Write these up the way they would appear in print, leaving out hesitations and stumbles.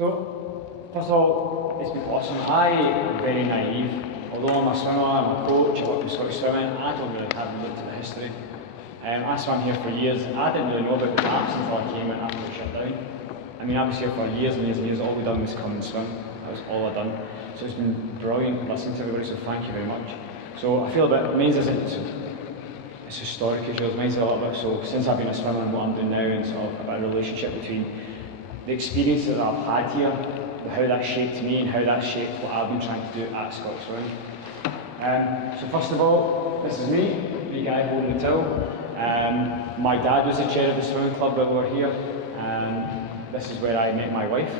So, first of all, it's been awesome. I am very naive. Although I'm a swimmer, I'm a coach, I work with Scottish Swimming, I don't really have looked at the history. I swam here for years, and I didn't really know about the baths until I came in after it shut down. I mean, I was here for years and years and years, all we done was come and swim. That was all I done. So it's been brilliant listening to everybody, so thank you very much. So I feel a bit, it means it's historic, it reminds me a little bit, so since I've been a swimmer and what I'm doing now, and sort of about a relationship between the experience that I've had here, how that shaped me and how that shaped what I've been trying to do at Scottish Swimming. So first of all, this is me, the guy holding the till. My dad was the chair of the swimming club when we were here. This is where I met my wife.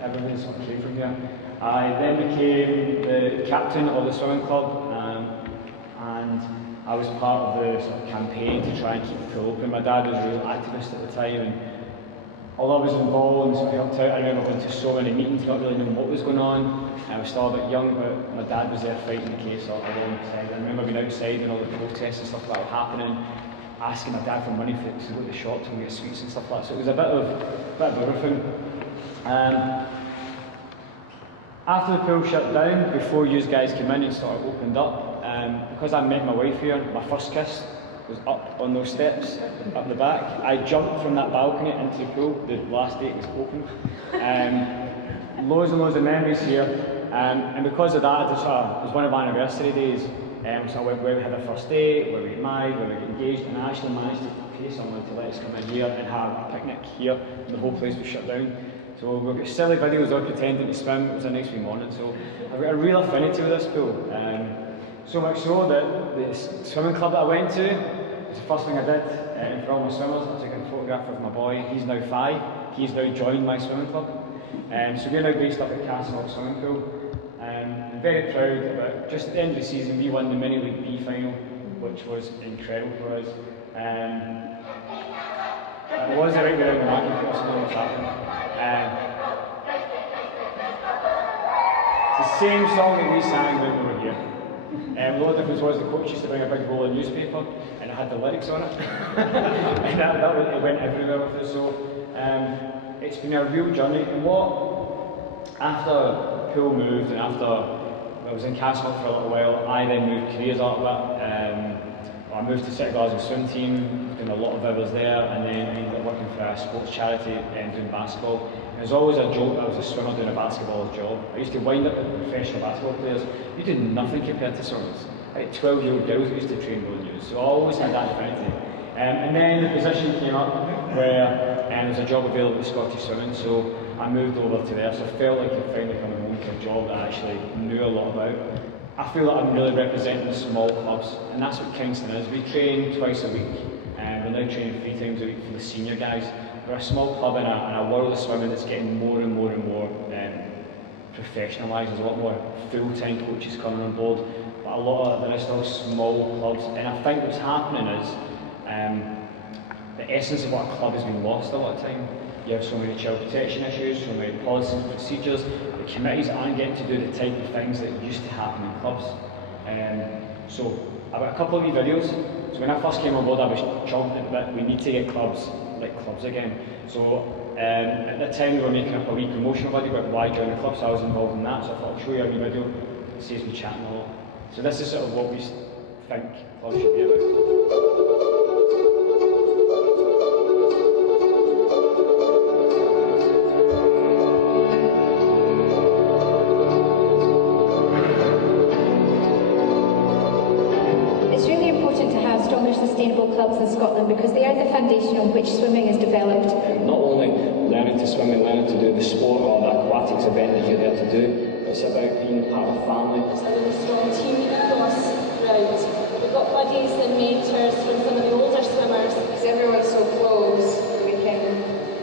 Everything sort of came from here. I then became the captain of the swimming club, and I was part of the sort of campaign to try and keep the pool open. My dad was a real activist at the time, and although I was involved and sort of helped out, I remember going to so many meetings, not really knowing what was going on. I was still a bit young, but my dad was there fighting the case alongside. I remember being outside when all the protests and stuff like that were happening, asking my dad for money to go to the shops and get sweets and stuff like that. So it was a bit of everything. After the pool shut down, before you guys came in, it sort of opened up. Because I met my wife here, my first kiss was up on those steps, up the back. I jumped from that balcony into the pool the last day it was open. Loads and loads of memories here. And because of that, it was one of our anniversary days. So where we had our first date, where we got married, where we got engaged, and I actually managed to pay someone to let us come in here and have a picnic here. The whole place was shut down. So we've got silly videos of pretending to swim. It was a nice wee morning. So I've got a real affinity with this pool. So much so that the swimming club that I went to was the first thing I did for all my swimmers. I took a photograph of my boy. He's now 5. He's now joined my swimming club. So we're now based up at Castle Swimming Pool. I'm very proud about, just at the end of the season, we won the Mini League B final, which was incredible for us. It was the right way around the market for us, know what's happening. It's the same song that we sang when we were here. The only difference was the coach used to bring a big roll of newspaper and it had the lyrics on it. And it went everywhere with us. So it's been a real journey. And after pool moved and after I was in Castle for a little while, I then moved careers out of it. I moved to City Glasgow swim team, doing a lot of hours there, and then I ended up working for a sports charity and doing basketball. It was always a joke that I was a swimmer doing a basketball job. I used to wind up with professional basketball players. You do nothing compared to swimmers. Like 12-year-old girls used to train more than you, so I always had that affinity. And then the position came up where there was a job available at Scottish Swimming, so I moved over to there. So I felt like I'd finally come home to a job that I actually knew a lot about. I feel like I'm really representing the small clubs, and that's what Kingston is. We train twice a week, and we're now training 3 times a week for the senior guys. We're a small club in a world of swimming that's getting more and more and more professionalised. There's a lot more full-time coaches coming on board, but there are still small clubs. And I think what's happening is the essence of what a club has been lost a lot of time. You have so many child protection issues, so many policies and procedures. The committees aren't getting to do the type of things that used to happen in clubs. So I've got a couple of wee videos. So when I first came on board, I was chomping at the bit. We need to get clubs like clubs again. So at that time, we were making up a wee promotional video about why join the club, so I was involved in that. So I thought I'll show you a wee video. It saves me chatting a lot. So this is sort of what we think clubs should be about. Sustainable clubs in Scotland because they are the foundation on which swimming is developed. Not only learning to swim and learning to do the sport or the aquatics event that you're there to do, it's about being part of a family. It's a really strong team ethos throughout. We've got buddies and mentors from some of the older swimmers. Because everyone's so close, we can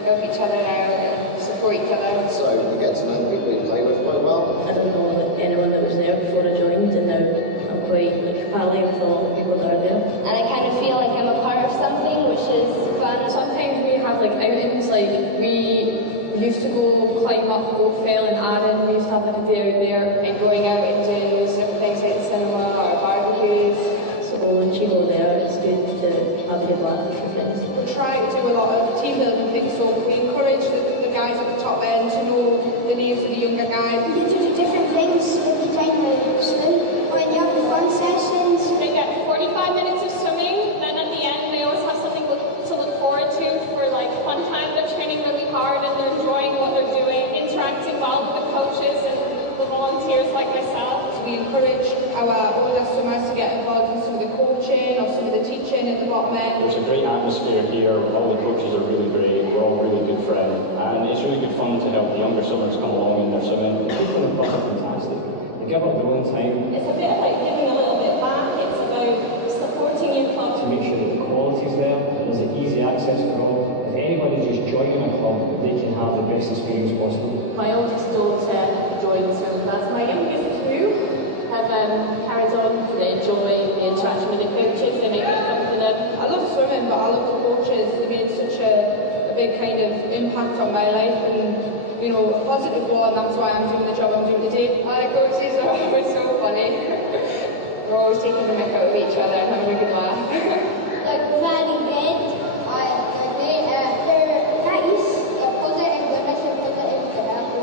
help each other out and support each other. So you get to know the people you play with quite well. I don't know anyone that was there before I joined, and now I'm quite pally with a lot of people that are there. And I kind of feel like I'm a part of something, which is fun. Sometimes we have like outings, like we used to go climb up Govanhill and Arran. We used to have like a day out there. And going out and doing certain things like the cinema or barbecues. So once you go there, it's good to have your black with your friends. We're trying to do a lot of team building things, so we encourage the guys guys at the top end to know the names of the younger guys. You do different things every time you swim. When you have the fun sessions. They get 45 minutes of swimming, then at the end they always have something to look forward to for like fun time. They're training really hard and they're enjoying what they're doing, interacting well with the coaches and the volunteers like myself. So we encourage our older swimmers to get involved in some of the coaching or some of the teaching at the bottom end. There's a great atmosphere here, all the coaches are really great, we're all really good friends, and it's really good fun to help the younger swimmers come along in their swimming. The people in the club are fantastic, they give up their own time. It's a bit like giving a little bit back, it's about supporting your club. To make sure that the quality is there, there's an easy access for all. If anybody just joining a club, they can have the best experience possible. My oldest daughter joined swim class. My youngest two have carried on. They enjoy the interaction with the coaches, they make it fun for them. I love swimming, but I love the coaches. They made such a big kind of impact on my life, and you know, a positive one. That's why I'm doing the job I'm doing today. Our coaches are always so funny. We're always taking the mick out of each other and having a good laugh. Like very good. They're nice. They're positive. They're mission positive. They're happy.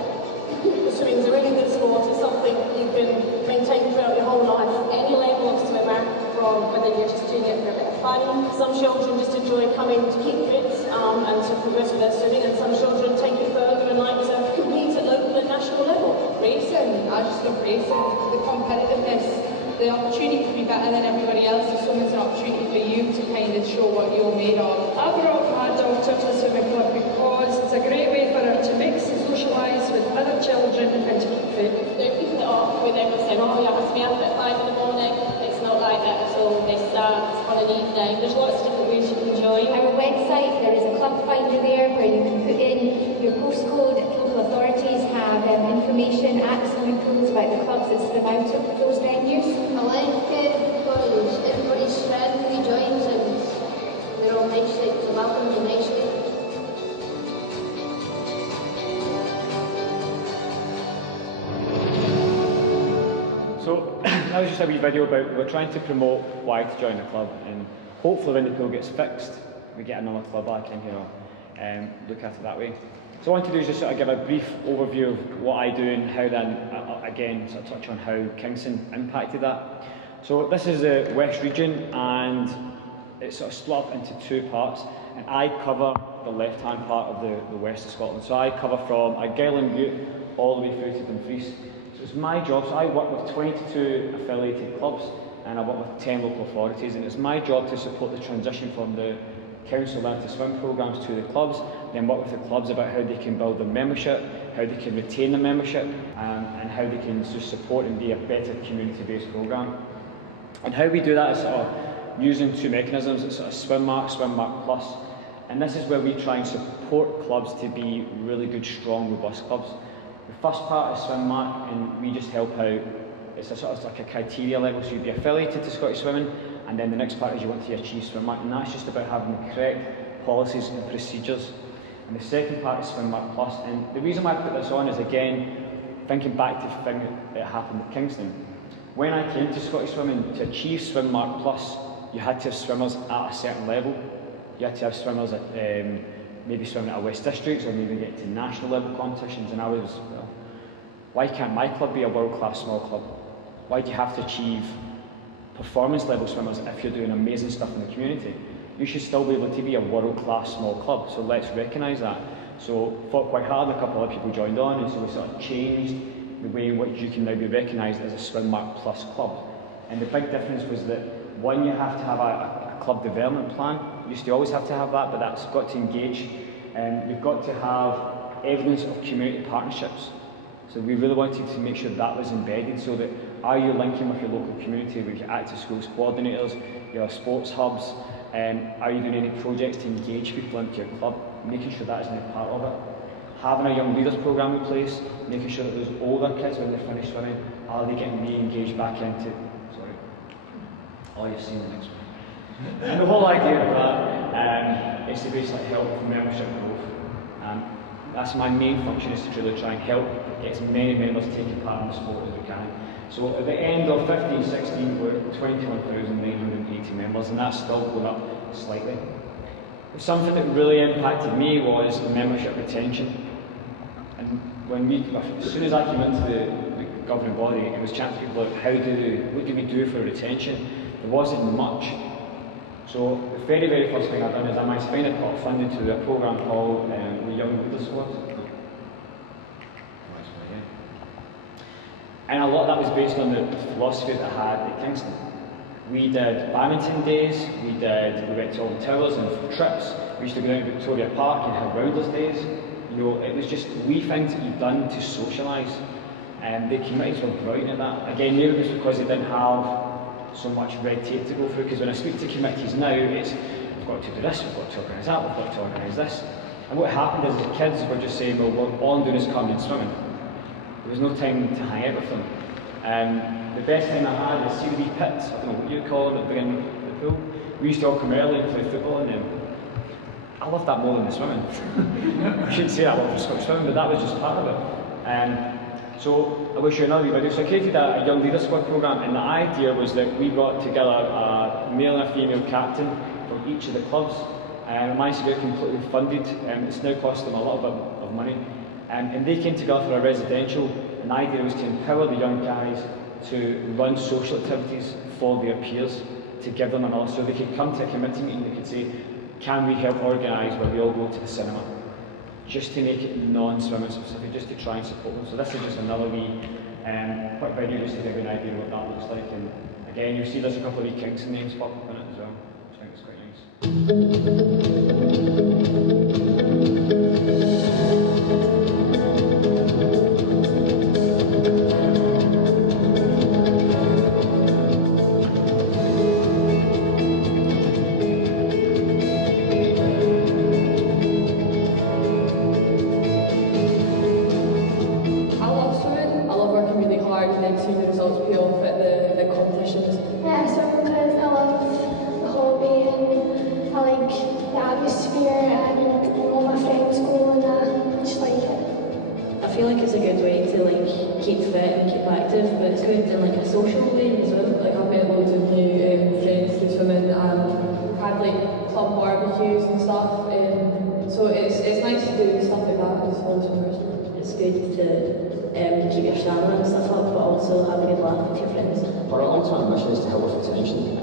Swimming is a really good sport. It's something you can maintain throughout your whole life. Any level of swimmer, from whether you're just doing it for a bit of fun. Some children just enjoy coming to keep fit and to progress with their swimming, and some children take it further and like to compete at local and national level. Racing, I just love racing. The competitiveness, the opportunity to be better than everybody else. So swimming's an opportunity for you to kind of show what you're made of. I brought my daughter to the swimming club because it's a great way for her to mix and socialise with other children and to keep fit. They're keeping it off with everyone saying, oh, you have to be up at 5 in the morning. It's not like that at all. They start on an evening. There's lots of different ways you can join. Our website, there is a club finder there where you can put in your postcode. Local authorities have information at the swimming pools about the clubs that swim out of those venues. I like it because everybody's friendly, joins, and they're all nice, like, to welcome you nicely. So that was just a wee video about we're trying to promote why to join the club, and hopefully when the pool gets fixed, we get another club back in here and look at it that way. So what I want to do is just sort of give a brief overview of what I do and how then, again, sort of touch on how Kingston impacted that. So this is the West region, and it's sort of split up into two parts, and I cover the left-hand part of the west of Scotland. So I cover from Govanhill Baths all the way through to Dumfries. So it's my job, so I work with 22 affiliated clubs, and I work with 10 local authorities, and it's my job to support the transition from the council learn to swim programmes to the clubs, then work with the clubs about how they can build their membership, how they can retain the membership, and how they can just support and be a better community-based programme. And how we do that is sort of using two mechanisms. It's sort of Swim Mark Plus, and this is where we try and support clubs to be really good, strong, robust clubs. The first part is Swim Mark, and we just help out. It's a sort of like a criteria level, so you'd be affiliated to Scottish Swimming, and then the next part is you want to achieve Swim Mark, and that's just about having the correct policies and procedures. And the second part is Swim Mark Plus, and the reason why I put this on is, again, thinking back to the thing that happened at Kingston. When I came to Scottish Swimming, to achieve Swim Mark Plus, you had to have swimmers at a certain level. You had to have swimmers at maybe swimming at a West Districts, or maybe get to national level competitions, and I was, well, why can't my club be a world-class small club? Why do you have to achieve performance level swimmers if you're doing amazing stuff in the community? You should still be able to be a world-class small club, so let's recognise that. So fought quite hard, a couple of people joined on, and so we sort of changed the way in which you can now be recognised as a Swim Mark Plus club. And the big difference was that, one, you have to have a club development plan. You used to always have to have that, but that's got to engage. You've got to have evidence of community partnerships. So we really wanted to make sure that was embedded, so that are you linking with your local community, with your active schools coordinators, your sports hubs, are you doing any projects to engage people into your club, making sure that is now part of it. Having a young leaders programme in place, making sure that those older kids, when they finish swimming, are they getting re-engaged back into, sorry, oh, you've seen the next one. And the whole idea of that is to basically help with membership growth. That's my main function, is to really try and help get as many members taking part in the sport as we can. So at the end of 15-16, we're at 21,980 members, and that's still going up slightly. Something that really impacted me was membership retention. And as soon as I came into the governing body, it was chatting to people about what do we do for retention? There wasn't much. So the very, very first thing I've done is I managed to find a pot of funding to a programme called the Young Leaders Squad. And a lot of that was based on the philosophy that I had at Kingston. We did badminton days, we went to all the towers and for trips, we used to go down to Victoria Park and have rounders days. You know, it was just wee things that you've done to socialise. And the committees were brilliant at that. Again, maybe it was because they didn't have so much red tape to go through, because when I speak to committees now, it's we've got to do this, we've got to organise that, we've got to organise this. And what happened is the kids were just saying, well, all I'm doing is coming and swimming. There was no time to hang out with them. The best time I had was see the wee pits, I don't know what you call them, at the beginning of the pool. We used to all come early and play football in them. I loved that more than the swimming. I shouldn't say I loved the swimming, but that was just part of it. So I wish you another wee video. So I created a Young Leader Squad programme, and the idea was that we brought together a male and a female captain from each of the clubs. We managed to get it completely funded, and it's now cost them a little bit of money. And they came together for a residential, and the idea was to empower the young guys to run social activities for their peers, to give them another, so they could come to a committee meeting, they could say, can we help organise where we all go to the cinema? Just to make it non-swimming specific, just to try and support them. So this is just another wee quick video just to give you an idea of what that looks like. And again, you'll see there's a couple of wee Kingston names pop up in it as well, which I think is quite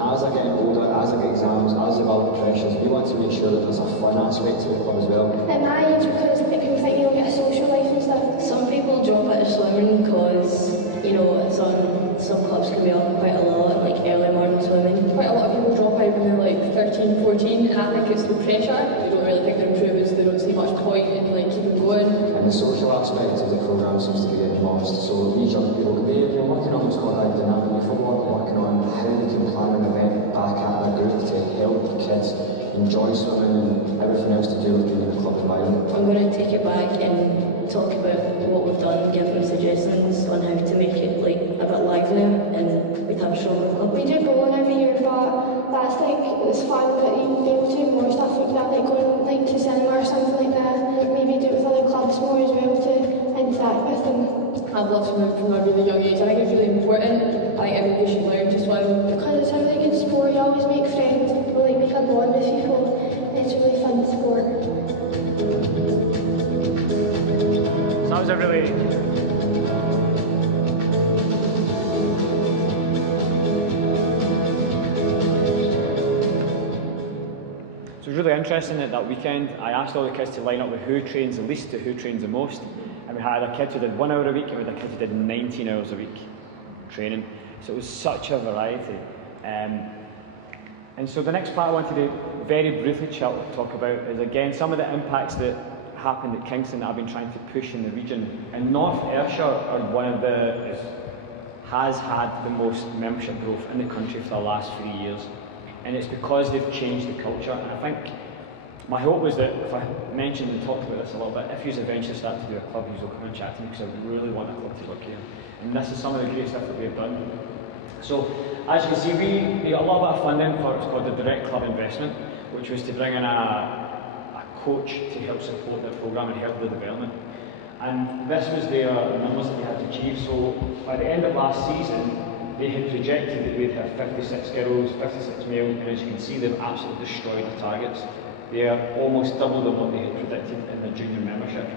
As I get older, as I get exams, as I develop pressures, we want to make sure that there's a fun aspect to the club as well. At my age, because people think you don't get a social life and stuff. Some people drop out of swimming because, you know, it's on, some clubs can be on quite a lot, like early morning swimming. Quite a lot of people drop out when they're like 13, 14, and I think it's the pressure. They don't really think they're improving, so they don't see much point in like keeping going. And the social aspect of the programme seems to be getting lost. So these young people, they're working on what's called a dynamic football, working on how they can plan an event back at a group to help kids enjoy swimming and everything else to do with being in a club environment. I'm going to take it back and talk about what we've done, give them suggestions on how to make it like a bit livelier and we'd have a stronger club. We do bowling every year, but that's like, it's fun, but you can be able to do more stuff like that, like going like to cinema or something like that. Maybe do it with other clubs more as well to interact with them. I've loved swimming from a really young age. I think it's really important. I think everybody should learn to swim. Because it's a really good sport, you always make friends, people like make a bond with people, and it's a really fun sport. So that was a really really interesting that weekend. I asked all the kids to line up with who trains the least to who trains the most. And we had a kid who did 1 hour a week and we had a kid who did 19 hours a week training. So it was such a variety. And so the next part I wanted to very briefly talk about is again some of the impacts that happened at Kingston that I've been trying to push in the region. And North Ayrshire are has had the most membership growth in the country for the last 3 years. And it's because they've changed the culture. And I think my hope was that if I mentioned and talked about this a little bit, if you eventually start to do a club, you will come and chat to me because I really want a club to work here. And this is some of the great stuff that we've done. So as you can see, we got a lot of funding for what's called the direct club investment, which was to bring in a coach to help support the programme and help the development. And this was the numbers that we had to achieve. So by the end of last season, they had projected that we'd have 56 girls, 56 males, and as you can see, they've absolutely destroyed the targets. They are almost double than what they had predicted in the junior membership.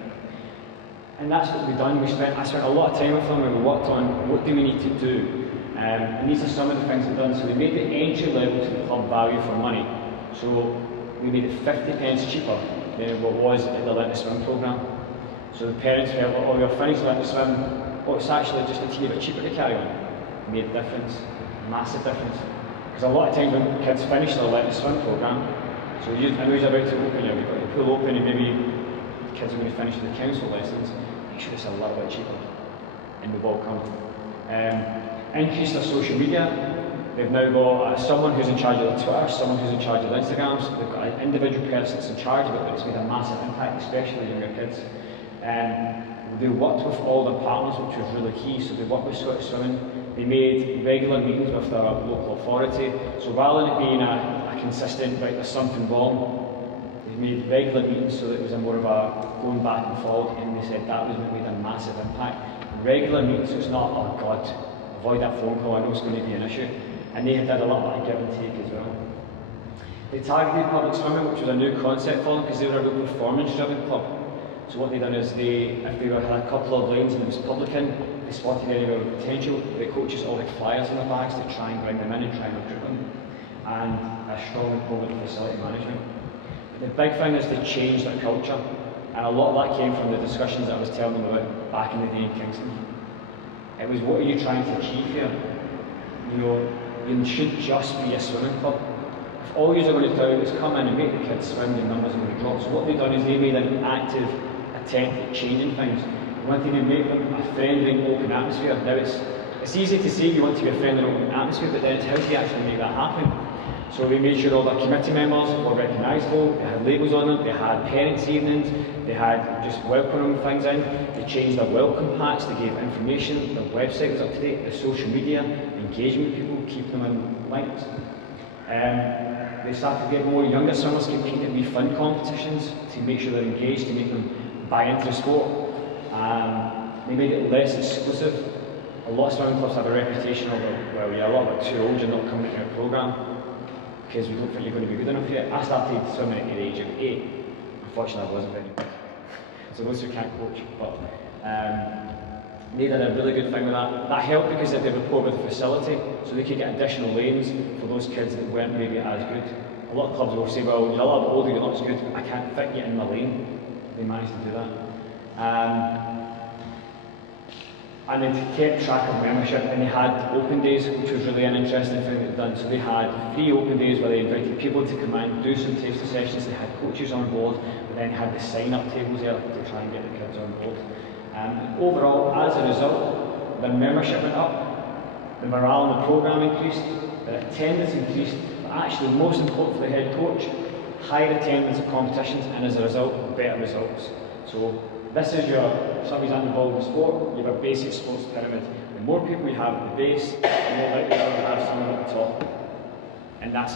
And that's what we've done. I spent a lot of time with them and we worked on what do we need to do. And these are some of the things we've done. So we made the entry level to the club value for money. So we made it 50 pence cheaper than what was in the Learn to Swim programme. So the parents felt, oh, we're finished Learn to Swim, oh, it's actually just a teeny bit cheaper to carry on. It made a difference, a massive difference. Because a lot of times when kids finish their Learn to Swim programme, so I know he's about to open here, we've got the pool open and maybe the kids are going to finish with the council lessons, make sure it's a little bit cheaper. And we've all come. Increase their social media. They've now got someone who's in charge of their Twitter, someone who's in charge of their Instagrams. They've got an individual person that's in charge of it, but it's made a massive impact, especially younger kids. They worked with all their partners, which was really key. So they worked with Scottish Swimming. They made regular meetings with their local authority. So rather than it being a consistent, right, there's something wrong, they made regular meetings so that it was a more of a going back and forward, and they said that was what made a massive impact. Regular meetings, so it's not, oh God, avoid that phone call, I know it's going to be an issue. And they had did a lot of give and take as well. They targeted public swimming, which was a new concept for them because they were a real performance-driven club. So what they done is if they had a couple of lanes and it was public in, they spotted anywhere with potential, the coaches all had flyers in their bags to try and bring them in and try and recruit them. And a strong component of facility management. The big thing is they changed their culture, and a lot of that came from the discussions that I was telling them about back in the day in Kingston. It was, what are you trying to achieve here? You know, you should just be a swimming club. If all you're going to do is come in and make the kids swim, the numbers are going to drop. So what they've done is they made an active attempt at changing things. They wanted to make them a friendly, open atmosphere. Now it's easy to say you want to be a friendly, open atmosphere, but then it's how do you actually make that happen? So we made sure all their committee members were recognisable, they had labels on them, they had parents' evenings, they had just welcoming things in, they changed their welcome packs, they gave information, their website was up to date, their social media, engaging with people, keeping them in linked. They started to get more younger swimmers competing in fun competitions to make sure they're engaged, to make them buy into the sport. They made it less exclusive. A lot of swimming clubs have a reputation of, well, you're a little bit too old, you're not coming into our programme because we don't think you're going to be good enough yet. I started swimming at the age of 8. Unfortunately, I wasn't very good. So those who can't coach, but they did a really good thing with that. That helped because they had rapport with the facility, so they could get additional lanes for those kids that weren't maybe as good. A lot of clubs will say, well, you're a little bit older, you're not as good, I can't fit you in my lane. They managed to do that. And they kept track of membership, and they had open days, which was really an interesting thing they've done. So they had 3 open days where they invited people to come in, do some taster sessions, they had coaches on board, but then had the sign-up tables there to try and get the kids on board. Overall, as a result, their membership went up, the morale in the programme increased, their attendance increased, but actually most important for the head coach, higher attendance at competitions, and as a result, better results. So this is if somebody's involved in sport, you have a basic sports pyramid. The more people you have at the base, the more likely you are to have someone at the top. And that's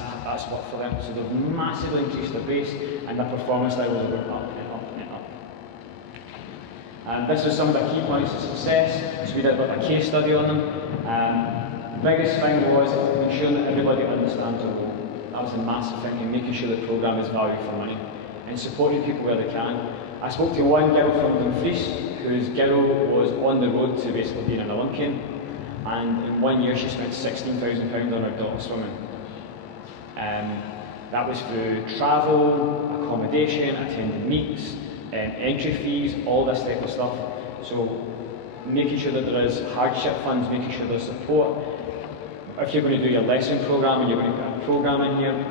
worked for them. So they've massively increased their base, and their performance levels are going up and up and up. And this was some of the key points of success. So we did a case study on them. The biggest thing was ensuring that everybody understands their role. That was a massive thing, in making sure the programme is value for money and supporting people where they can. I spoke to one girl from Dumfries, whose girl was on the road to basically being an Olympian, and in 1 year she spent £16,000 on her daughter swimming. That was through travel, accommodation, attending meets, entry fees, all this type of stuff. So making sure that there is hardship funds, making sure there's support. If you're going to do your lesson programme and you're going to put a programme in here,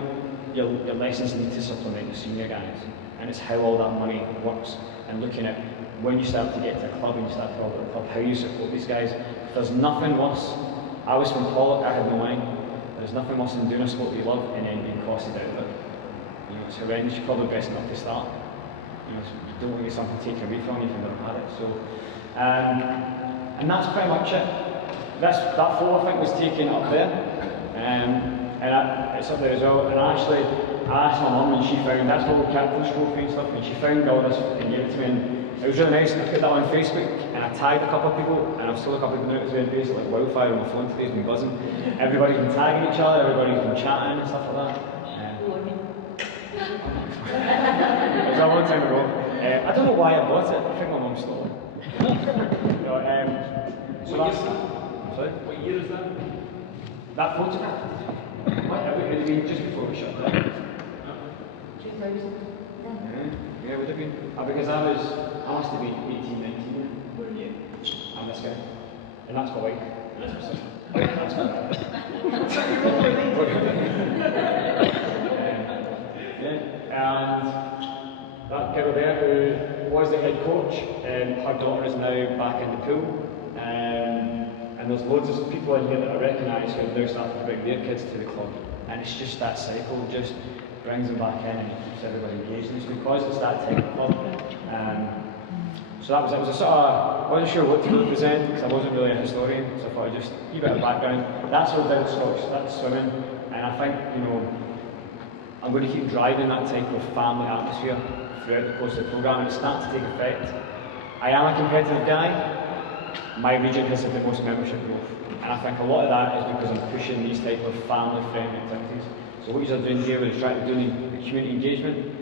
your lessons need to supplement the senior guys. And it's how all that money works, and looking at when you start to get to a club and you start to build a club, how you support these guys. There's nothing worse. I was from Pollock, I had no money. There's nothing worse than doing a sport that you love and then being costed out of it. You know, it's horrendous. You're probably best not to start. You know, you don't want to get something taken away from you if you've never had it. So, and that's pretty much it. That photo I think was taken up there, and it's up there as well. And actually, I asked my mum, and she found that's called Captain's Trophy and stuff, and she found all this and gave it to me, and it was really nice. I put that on Facebook, and I tagged a couple of people, and I've still a couple of people now. It's been basically like wildfire on my phone today. It's been buzzing. Everybody's been tagging each other, everybody's been chatting and stuff like that. It was a long time ago. I don't know why I got it. I think my mum stole it. No, so that's... Sorry? What year is that? That photograph? What, it would have been just before we shut down. 2000. Yeah, it would have been. Because I must have been 18, 19 when I'm this guy. And that's my wife. That's my dad. And that girl there who was the head coach, her daughter is now back in the pool. And there's loads of people in here that I recognise who have now started to bring their kids to the club. And it's just that cycle, just brings them back in and keeps everybody engaged. And it's because it's that type of club. So that was it. It was a sort of, I wasn't sure what to really present because I wasn't really a historian, so I thought I'd just give a bit of background. That's all down Scotch, that's swimming. And I think, you know, I'm going to keep driving that type of family atmosphere throughout the course of the programme, and it's starting to take effect. I am a competitive guy. My region has had the most membership growth, and I think a lot of that is because I'm pushing these type of family-friendly activities. So what you're doing here with trying to do the community engagement,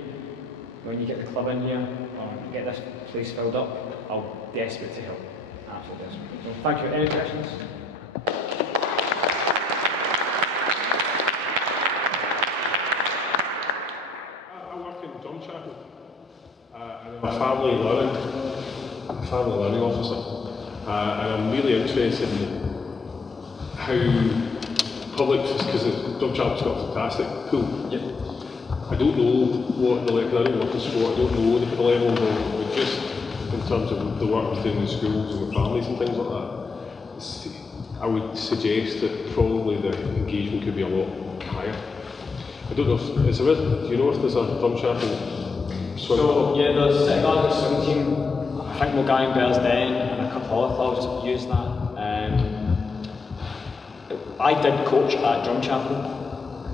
when you get the club in here, or get this place filled up, I'm desperate to help. Absolutely desperate. So thank you. Any questions? I work in Drumchapel. I'm a family learning officer. And I'm really interested in how public, because Drumchapel's got a fantastic pool. Yep. I don't know what the level, I don't work in sport, I don't know the level involved, but just in terms of the work we're doing in schools and with families and things like that, I would suggest that probably the engagement could be a lot higher. I don't know if, do you know if there's a Drumchapel swim club? So, yeah, there's City Glasgow swim team. I think Govanhill Baths and a couple other clubs use that. I did coach at Drumchapel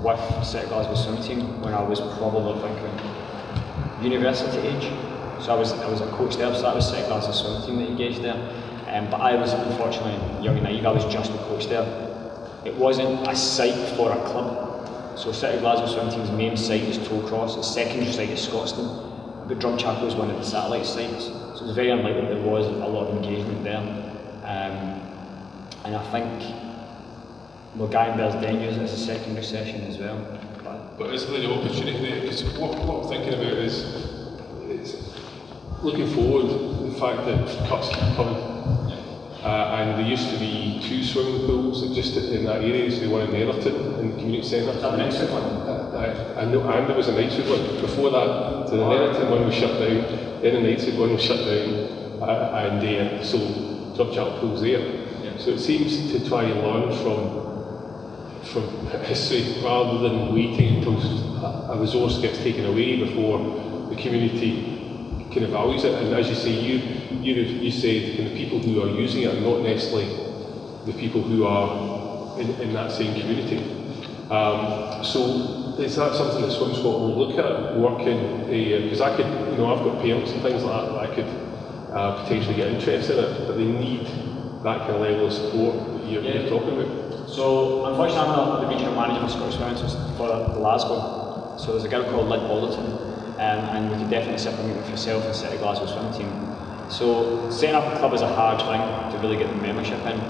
with City Glasgow swim team when I was probably thinking university age. So I was a coach there, so that was City Glasgow swim team that engaged there. But I was unfortunately young and naive, I was just a coach there. It wasn't a site for a club. So City Glasgow swim team's main site is Tollcross, its secondary site is Scotstoun. But Drumchapel was one of the satellite sites, so it was very unlikely that there was a lot of engagement there. And I think Govanhill Baths use it as a secondary session as well. But is there the opportunity there? Because what I'm thinking about is looking forward, the fact that cups keep coming. And there used to be 2 swimming pools just in that area. There used to be one in Netherton in the community centre. Is that the Knightswood one? And there was a Knightswood one. Before that, the Netherton one was shut down, then the Knightswood one was shut down, and so Drumchapel pools there. Yeah. So it seems to try and learn from history rather than waiting until a resource gets taken away before the community kind of values it. And as you say, you said kind of people who are using it are not necessarily the people who are in that same community. So is that something that Swim Scotland will look at, working, because I could, I've got parents and things like that I could potentially get interested in it, but they need that kind of level of support that you're talking about. So unfortunately I'm not the regional manager for Scottish Swimming for Glasgow. So there's a girl called Lynn Balderton, and we could definitely set up a meeting with yourself and City Glasgow swim team. So setting up a club is a hard thing to really get the membership in.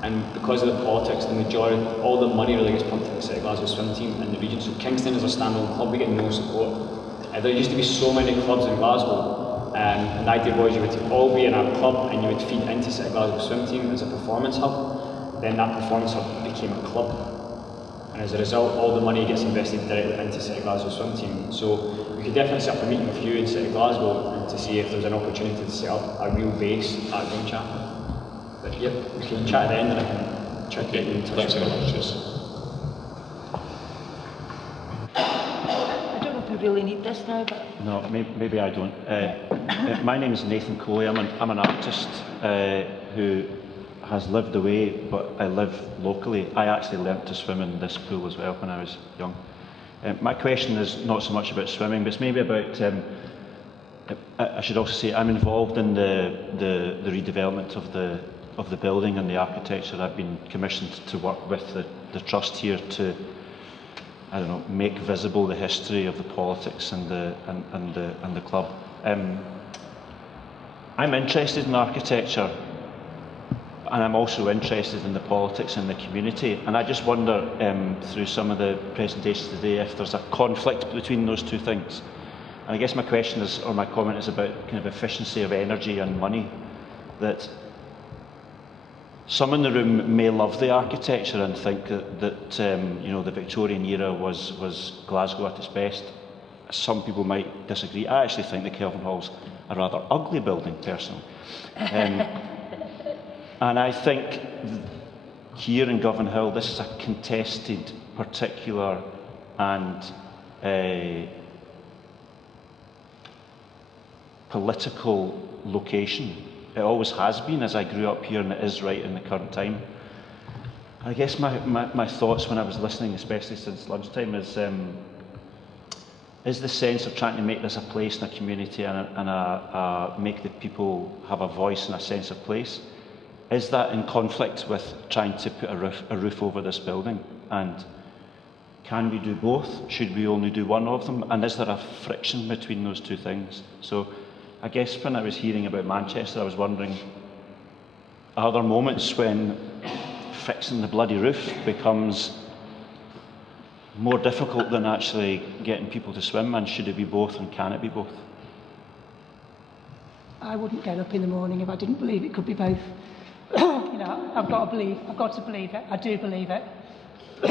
And because of the politics, the majority, all the money really gets pumped into the City Glasgow swim team in the region. So Kingston is a standalone club, we get no support. There used to be so many clubs in Glasgow, and the idea was you would all be in a club and you would feed into City Glasgow swim team as a performance hub. Then that performance hub became a club. And as a result, all the money gets invested directly into City Glasgow swim team. So we could definitely set up a meeting with you in City Glasgow and to see if there's an opportunity to set up a real base at Drumchapel. But yep, we can chat at the end and I can try to get you in touch. Thanks very much. I don't know if we really need this now, but... No, maybe I don't. My name is Nathan Coley. I'm an artist who has lived away, but I live locally. I actually learnt to swim in this pool as well when I was young. My question is not so much about swimming, but it's maybe about, I should also say I'm involved in the redevelopment of the building and the architecture. I've been commissioned to work with the trust here to, I don't know, make visible the history of the politics and the club. I'm interested in architecture, and I'm also interested in the politics in the community, and I just wonder through some of the presentations today if there's a conflict between those two things. And I guess my question is, or my comment is about kind of efficiency of energy and money, that some in the room may love the architecture and think that you know, the Victorian era was Glasgow at its best. Some people might disagree. I actually think the Kelvin Hall's a rather ugly building, personally. And I think here in Govanhill, this is a contested, particular and political location. It always has been as I grew up here, and it is right in the current time. I guess my thoughts when I was listening, especially since lunchtime, is the sense of trying to make this a place in a community and make the people have a voice and a sense of place. Is that in conflict with trying to put a roof over this building? And can we do both? Should we only do one of them? And is there a friction between those two things? So I guess when I was hearing about Manchester, I was wondering, are there moments when fixing the bloody roof becomes more difficult than actually getting people to swim, and should it be both, and can it be both? I wouldn't get up in the morning if I didn't believe it could be both. You know, I've got to believe it. I do believe it. As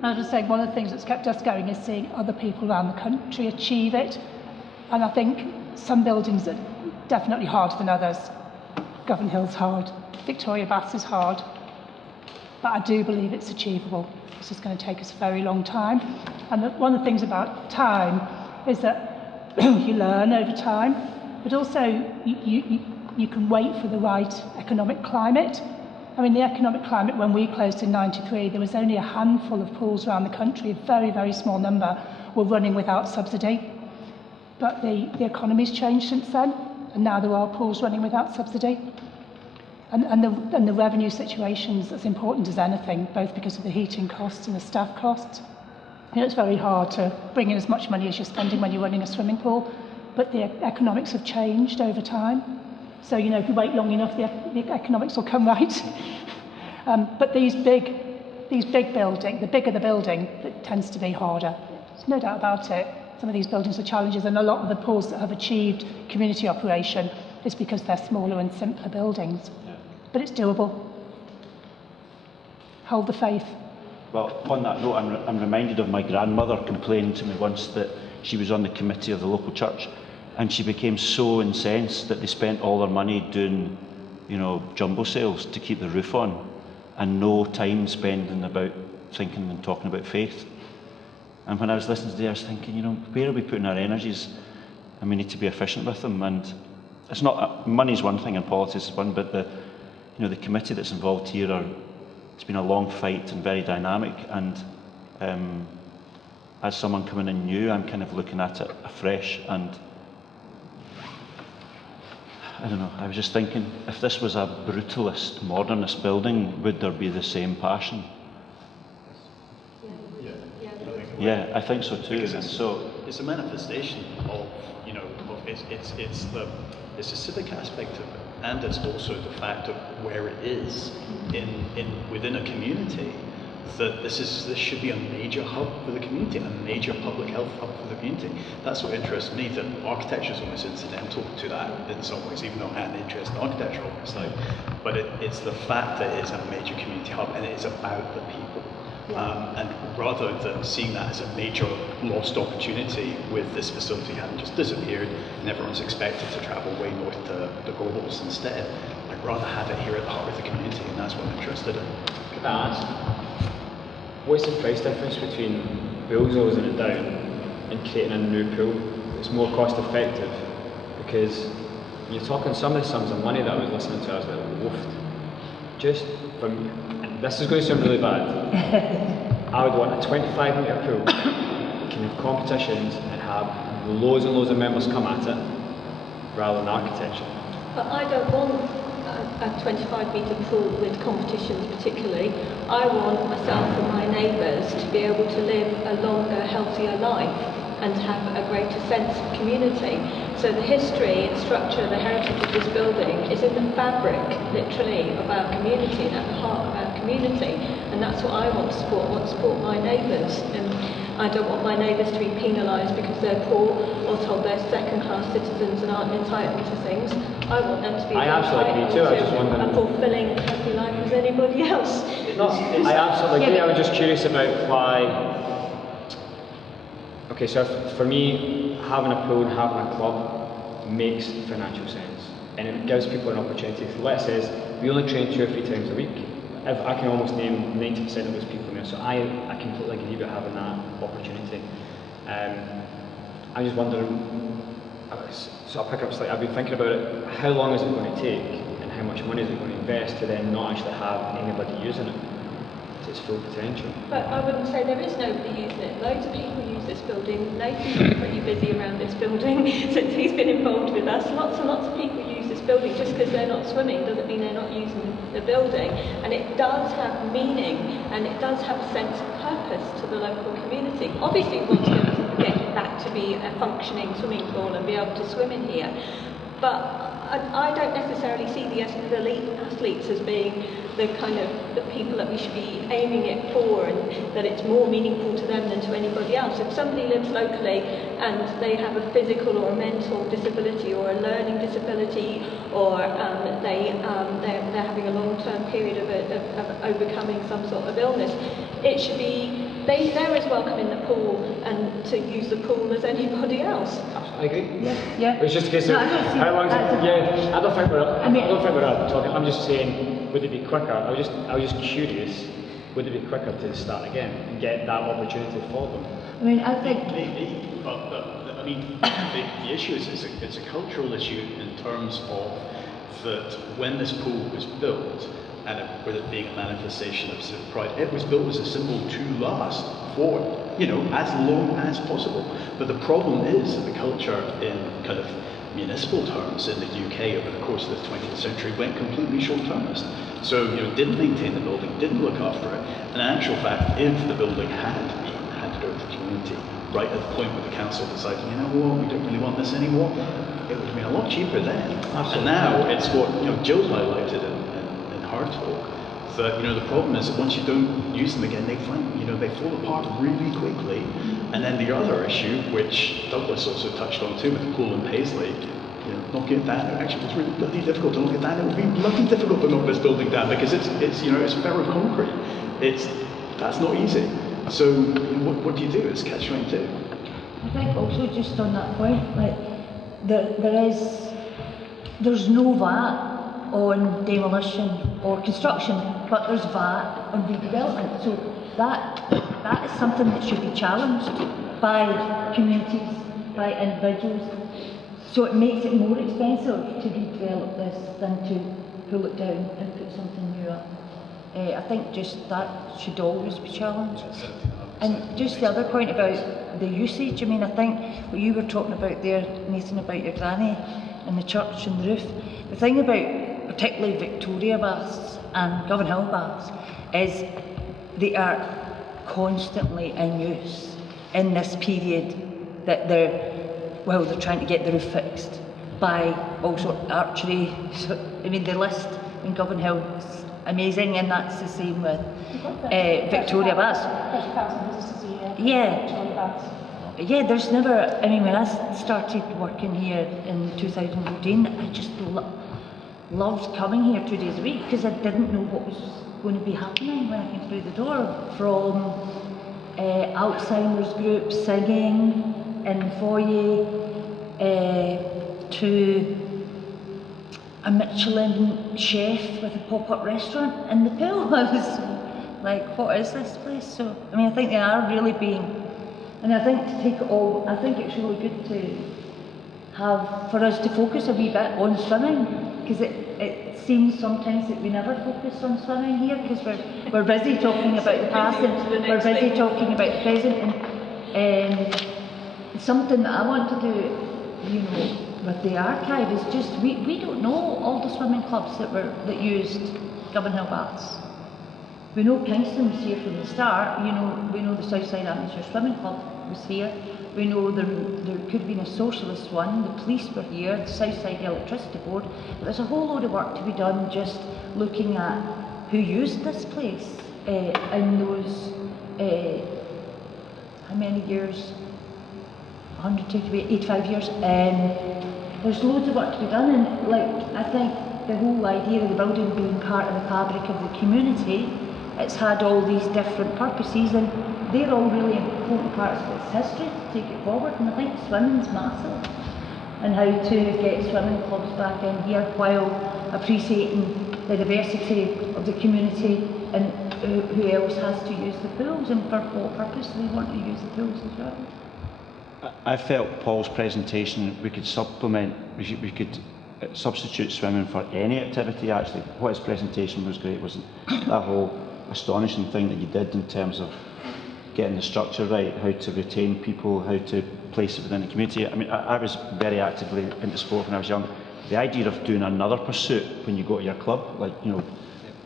I was saying, one of the things that's kept us going is seeing other people around the country achieve it. And I think some buildings are definitely harder than others. Govanhill's hard, Victoria Baths is hard. But I do believe it's achievable. It's just going to take us a very long time. And one of the things about time is that you learn over time, but also you can wait for the right economic climate. I mean, the economic climate, when we closed in '93, there was only a handful of pools around the country, a very, very small number, were running without subsidy. But the economy's changed since then, and now there are pools running without subsidy. And the revenue situation's as important as anything, both because of the heating costs and the staff costs. You know, it's very hard to bring in as much money as you're spending when you're running a swimming pool, but the economics have changed over time. So, you know, if you wait long enough, the economics will come right. But these big buildings, the bigger the building, it tends to be harder. There's no doubt about it. Some of these buildings are challenges, and a lot of the pools that have achieved community operation is because they're smaller and simpler buildings. Yeah. But it's doable. Hold the faith. Well, on that note, I'm reminded of my grandmother complaining to me once that she was on the committee of the local church, and she became so incensed that they spent all their money doing, you know, jumbo sales to keep the roof on, and no time spending about thinking and talking about faith. And when I was listening today, I was thinking, you know, where are we putting our energies? And we need to be efficient with them. And it's not, money's one thing and politics is one, but the committee that's involved here it's been a long fight and very dynamic. And as someone coming in new, I'm kind of looking at it afresh. And I don't know, I was just thinking, if this was a brutalist, modernist building, would there be the same passion? Yeah, I think so too. Because it's a manifestation of, you know, it's the civic aspect of it, and it's also the fact of where it is within a community. That this should be a major hub for the community, a major public health hub for the community. That's what interests me. That architecture is almost incidental to that in some ways, even though I had an interest in architecture all this time. But it's the fact that it's a major community hub, and it's about the people. And rather than seeing that as a major lost opportunity with this facility having just disappeared and everyone's expected to travel way north to the Gorbals instead, I'd rather have it here at the heart of the community, and that's what I'm interested in. Could I ask, what's the price difference between bulldozing it down and creating a new pool that's more cost effective? Because you're talking some of the sums of money that I was listening to, I was like, woofed. Just from, and this is going to sound really bad, I would want a 25 metre pool, can have competitions and have loads and loads of members come at it, rather than architecture. But I don't want a 25 metre pool with competitions particularly. I want myself and my neighbours to be able to live a longer, healthier life. and have a greater sense of community. So the history and structure, the heritage of this building is in the fabric, literally, of our community and at the heart of our community. And that's what I want to support. I want to support my neighbours. And I don't want my neighbours to be penalised because they're poor or told they're second-class citizens and aren't entitled to things. I want them to be entitled to a fulfilling, happy life as anybody else. I absolutely agree. I was just curious about why. Okay, so for me, having a pool and having a club makes financial sense, and it gives people an opportunity. So let's say we only train 2 or 3 times a week. I can almost name 90% of those people there, so I completely agree with having that opportunity. I'm just wondering, so I'll pick up slightly, I've been thinking about it, how long is it going to take and how much money is it going to invest to then not actually have anybody using it to its full potential? But I wouldn't say there is nobody using it. Loads of people use this building. Nathan's been pretty busy around this building since he's been involved with us. Lots and lots of people use this building. Just because they're not swimming doesn't mean they're not using the building. And it does have meaning and it does have a sense of purpose to the local community. Obviously we want to get that to be a functioning swimming pool and be able to swim in here. But I don't necessarily see the elite athletes as being the kind of the people that we should be aiming it for, and that it's more meaningful to them than to anybody else. If somebody lives locally and they have a physical or a mental disability or a learning disability, or they're having a long-term period of overcoming some sort of illness, it should be they're as welcome in the pool and to use the pool as anybody else. I agree. Yeah. It's just a case of how long is it? Yeah, I don't think we're talking. I'm just saying, would it be quicker? I was just curious. Would it be quicker to start again and get that opportunity for them? I mean, I think maybe, but I mean, the issue is it's a cultural issue in terms of that when this pool was built, and with it being a manifestation of civic pride, it was built as a symbol to last for, as long as possible. But the problem is that the culture in kind of municipal terms in the UK over the course of the 20th century went completely short-termist. So, didn't maintain the building, didn't look after it. And in actual fact, if the building had been handed over to the community, right at the point where the council decided, you know what, we don't really want this anymore, it would have been a lot cheaper then. Absolutely. And now it's what Jill's highlighted in her talk, that the problem is that once you don't use them again, they they fall apart really quickly. And then the other issue, which Douglas also touched on too, with the pool in Paisley, knocking it down. Actually, it's really bloody difficult to knock it down. It would be bloody difficult to knock this building down because it's ferro-concrete. That's not easy. So what do you do? It's catch-22. I think also just on that point, like there's no VAT on demolition or construction, but there's VAT on redevelopment. So that is something that should be challenged by communities, by individuals. So it makes it more expensive to redevelop this than to pull it down and put something new up. I think just that should always be challenged. And just the other point about the usage, I mean, I think what you were talking about there, Nathan, about your granny and the church and the roof, the thing about particularly Victoria Baths and Govanhill Baths is they are constantly in use in this period that they're trying to get the roof fixed by also archery. So, I mean, the list in Govanhill is amazing, and that's the same with Victoria Baths. Yeah, there's never, I mean, when I started working here in 2014, I just loved coming here 2 days a week because I didn't know what was going to be happening when I came through the door, from Alzheimer's groups singing in the foyer to a Michelin chef with a pop-up restaurant in the pool. I was like, what is this place? So, I mean, I think they are really being, and I think to take it all, I think it's really good to have, for us to focus a wee bit on swimming, because it seems sometimes that we never focus on swimming here, because we're busy talking about the past and we're busy talking about the present, and something that I want to do, with the archive is just, we don't know all the swimming clubs that used Govanhill Baths. We know Kingston was here from the start, we know the Southside Amateur Swimming Club, was here. We know there could have been a socialist one, the police were here, the Southside Electricity Board, but there's a whole load of work to be done just looking at who used this place in those, how many years? 85 years. There's loads of work to be done, and I think the whole idea of the building being part of the fabric of the community, it's had all these different purposes, and they're all really important parts of its history to take it forward. And I think swimming's massive, and how to get swimming clubs back in here while appreciating the diversity of the community and who else has to use the pools and for what purpose they want to use the pools as well. I felt Paul's presentation, we could substitute swimming for any activity actually. What his presentation was great was that whole astonishing thing that you did in terms of getting the structure right, how to retain people, how to place it within the community. I mean, I was very actively into sport when I was young. The idea of doing another pursuit when you go to your club, like, you know,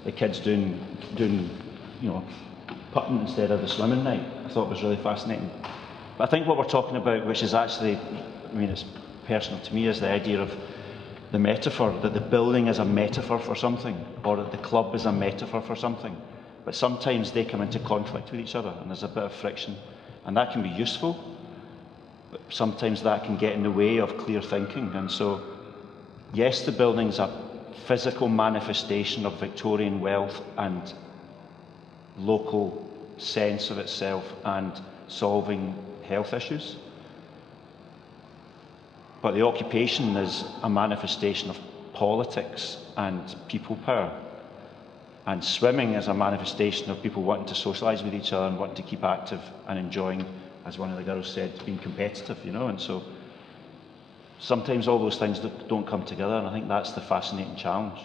the kids doing you know, putting instead of the swimming night, I thought was really fascinating. But I think what we're talking about, which is actually, I mean, it's personal to me, is the idea of the metaphor, that the building is a metaphor for something, or that the club is a metaphor for something. But sometimes they come into conflict with each other, and there's a bit of friction. And that can be useful, but sometimes that can get in the way of clear thinking. And so, yes, the building's a physical manifestation of Victorian wealth and local sense of itself and solving health issues. But the occupation is a manifestation of politics and people power. And swimming is a manifestation of people wanting to socialise with each other and wanting to keep active and enjoying, as one of the girls said, being competitive, you know. And so sometimes all those things don't come together, and I think that's the fascinating challenge.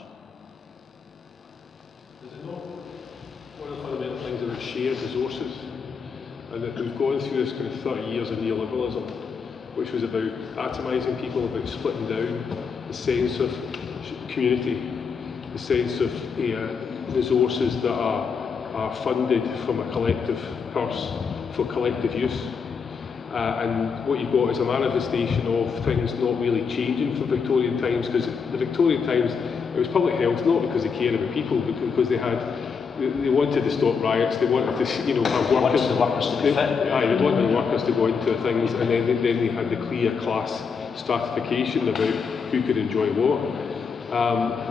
Is it not one of the fundamental things about shared resources? And that we've gone through this kind of 30 years of neoliberalism, which was about atomising people, about splitting down the sense of community, the sense of resources that are funded from a collective purse for collective use. And what you've got is a manifestation of things not really changing from Victorian times, because the Victorian times, it was public health, not because they cared about people, but because they wanted to stop riots, they wanted to, you know, have workers. They wanted the workers to go into things, and then they had the clear class stratification about who could enjoy what.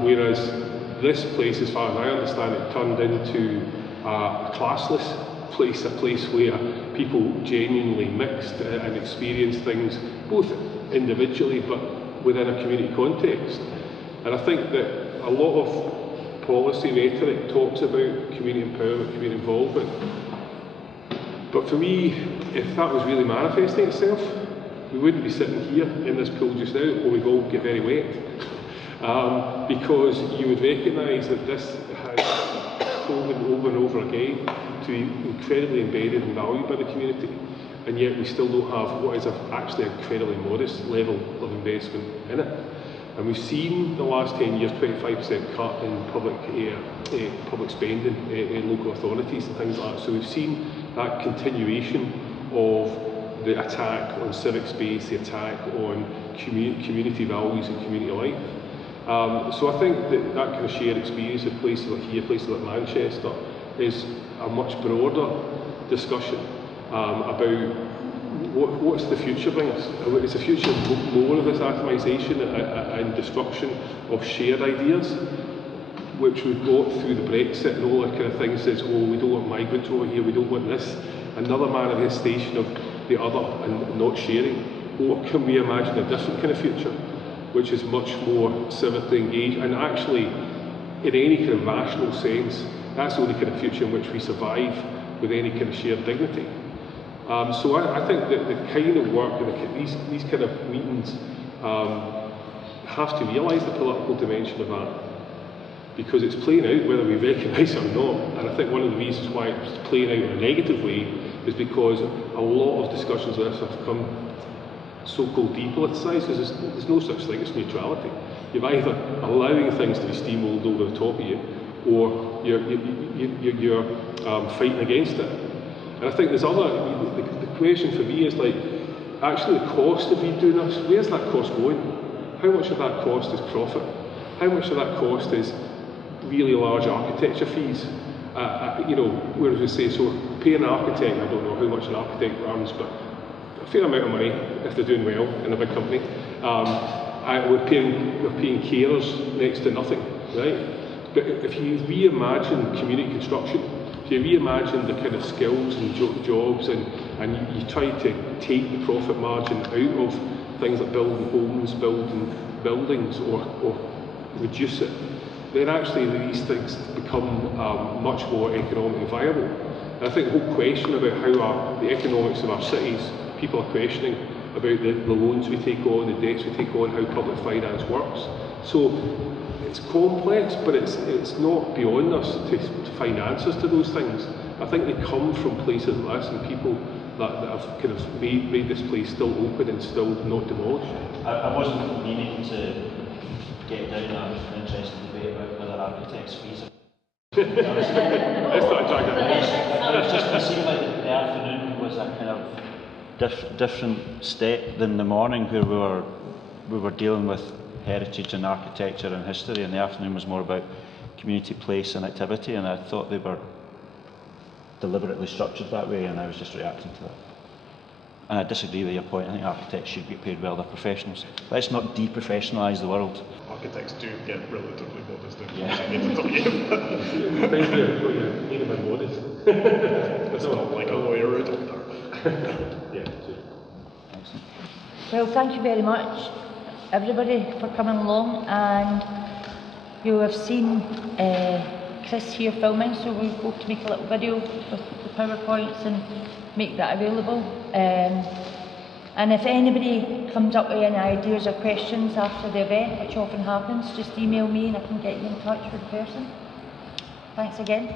Whereas this place, as far as I understand it, turned into a classless place, a place where people genuinely mixed and experienced things, both individually but within a community context. And I think that a lot of policy rhetoric talks about community empowerment, community involvement. But for me, if that was really manifesting itself, we wouldn't be sitting here in this pool just now, or we'd all get very wet. Because you would recognise that this has proven over and over again to be incredibly embedded and valued by the community, and yet we still don't have what is actually an incredibly modest level of investment in it. And we've seen the last 10 years 25% cut in public spending in local authorities and things like that. So we've seen that continuation of the attack on civic space, the attack on community values and community life. So I think that kind of shared experience of places like here, places like Manchester, is a much broader discussion about what's the future bring us. Is the future more of this atomisation and destruction of shared ideas, which we've got through the Brexit and all that kind of thing, says, oh, we don't want migrants over here, we don't want this. Another manifestation of the other and not sharing. Or can we imagine a different kind of future, which is much more civically engaged, and actually, in any kind of rational sense, that's the only kind of future in which we survive with any kind of shared dignity. So I think that the kind of work and these kind of meetings have to realise the political dimension of that, because it's playing out whether we recognise it or not. And I think one of the reasons why it's playing out in a negative way is because a lot of discussions like this have come so-called depoliticised, because there's no such thing as neutrality. You're either allowing things to be steamrolled over the top of you, or you're fighting against it. And I think there's the question for me is like, actually the cost of redoing this, where's that cost going? How much of that cost is profit? How much of that cost is really large architecture fees? You know, whereas we say, so paying an architect, I don't know how much an architect earns, but a fair amount of money if they're doing well in a big company. We're paying carers next to nothing, right? But if you reimagine community construction, if you reimagine the kind of skills and jobs, and you try to take the profit margin out of things like building homes, building buildings, or reduce it, then actually these things become much more economically viable. And I think the whole question about how the economics of our cities, people are questioning about the loans we take on, the debts we take on, how public finance works. So it's complex, but it's not beyond us to find answers to those things. I think they come from places like this and people that have kind of made this place still open and still not demolished. I wasn't meaning to get down an interesting debate about whether architects' fees are... Let's not drag It seemed like the afternoon was a kind of different step than the morning, where we were dealing with heritage and architecture and history, and the afternoon was more about community, place and activity, and I thought they were deliberately structured that way, and I was just reacting to that. And I disagree with your point. I think architects should get paid well, they're professionals. Let's not deprofessionalise the world. Architects do get relatively modest in modest. It's not like a lawyer or a doctor. Yeah. Well, thank you very much, everybody, for coming along, and you have seen Chris here filming, so we hope to make a little video with the PowerPoints and make that available. And if anybody comes up with any ideas or questions after the event, which often happens, just email me and I can get you in touch with the person. Thanks again.